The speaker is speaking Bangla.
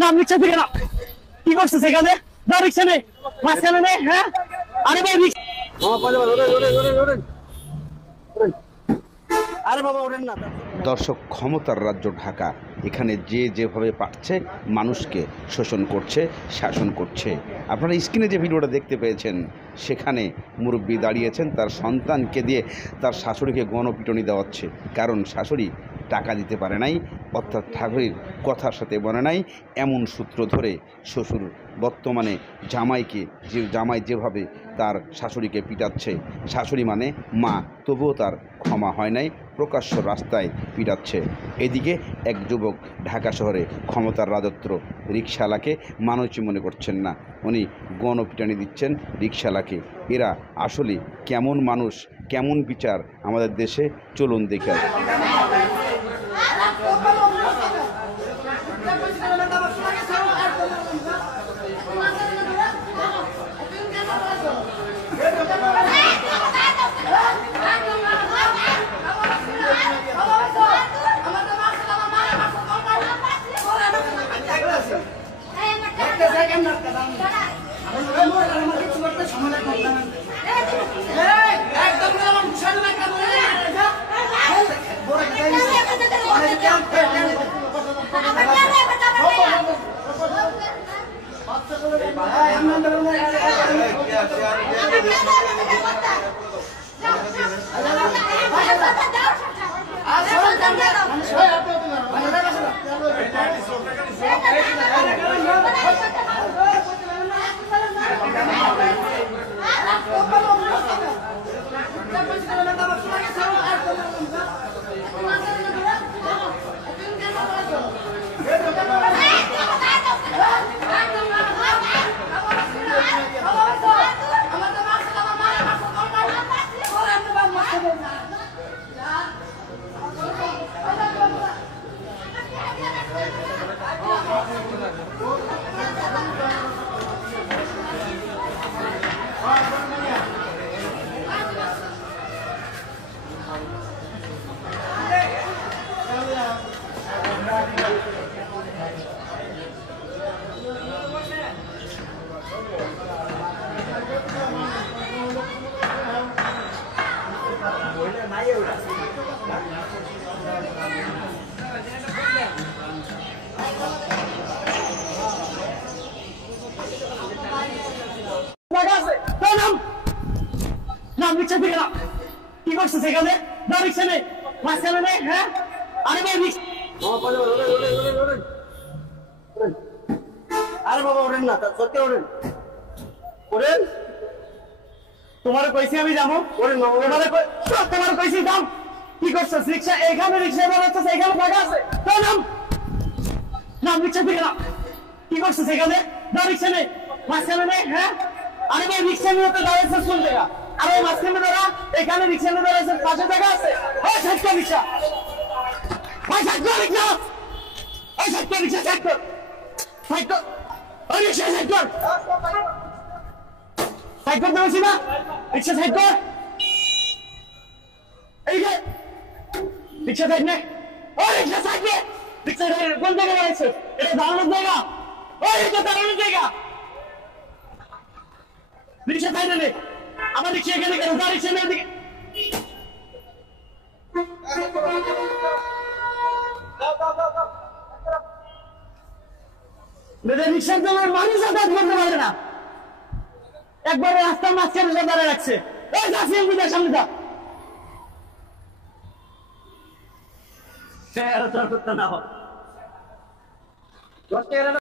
নাম রিক্সা থেকে না কি করছে সেখানে রিক্সা নেই মাঝখানে নেই। হ্যাঁ আরে ভাই আরে বাবা ওঠেন না। দর্শক, ক্ষমতার রাজ্য ঢাকা, এখানে যে যেভাবে পারছে মানুষকে শোষণ করছে, শাসন করছে। আপনারা স্ক্রিনে যে ভিডিওটা দেখতে পেয়েছেন, সেখানে মুরব্বি দাঁড়িয়েছেন, তার সন্তানকে দিয়ে তার শাশুড়িকে গণপিটুনি দেওয়াচ্ছে। কারণ শাশুড়ি টাকা দিতে পারে নাই, অর্থাৎ ঠাকুরের কথার সাথে বনে নাই, এমন সূত্র ধরে শ্বশুর বর্তমানে জামাই যেভাবে তার শাশুড়িকে পিটাচ্ছে, শাশুড়ি মানে মা, তবুও তার ক্ষমা হয় নাই, প্রকাশ্য রাস্তায় পিটাচ্ছে। এদিকে এক যুবক ঢাকা শহরে ক্ষমতার রাজত্ব, রিকশাওয়ালাকে মানুষই মনে করছেন না, উনি গণপিটানি দিচ্ছেন রিকশাওয়ালাকে। এরা আসলে কেমন মানুষ, কেমন বিচার আমাদের দেশে, চলুন দেখে। নাম রিক্সা থেকে না কি করছে সেখানে রিক্সা নেই মাঝখানে নেই। হ্যাঁ আরে ভাই আরে বাবা ওঠেন না, সত্যি ওঠেন ওঠেন। তোমার কইছি আমি যাবো, তোমার কইছি দাম। কি করছো রিক্সা এখানে, রিক্সা বেরোচ্ছে এখানে ফাঁকা আছে। নাম রিক্সা থেকে না কি করছে সেখানে রিক্সা নেই মাঝখানে নেই। হ্যাঁ আরে ভাই রিক্সা নিয়ে তো দাঁড়িয়েছে কোন জায়গা? আর ওই মাঝখানে দাঁড়া, এখানে রিক্সা নিয়ে দাঁড়িয়েছে, পাশে জায়গা আছে। ওই সাইড রিক্সা, ওই সাইড রিক্সা, ওই সাইড রিক্সা, সাইড ওই রিক্সা সাইড কর, সাইড করতে বলছি না, রিক্সা সাইড কর। এই যে রিক্সা সাইড নে, ওই রিক্সা সাইড নে, রিক্সা কোন জায়গায় দাঁড়িয়েছে? এটা দাঁড়ানোর জায়গা, ওই এটা দাঁড়ানোর জায়গা। রিক্সা সাইডে নে, আমার রিক্সা এখানে কেন? রিক্সা নেই দিকে রিক্সার জন্য মানুষ যাতায়াত করতে পারে না, একবারে রাস্তার মাঝখানে দাঁড়িয়ে রাখছে। এই যাচ্ছেন বিদায় সামনে যা না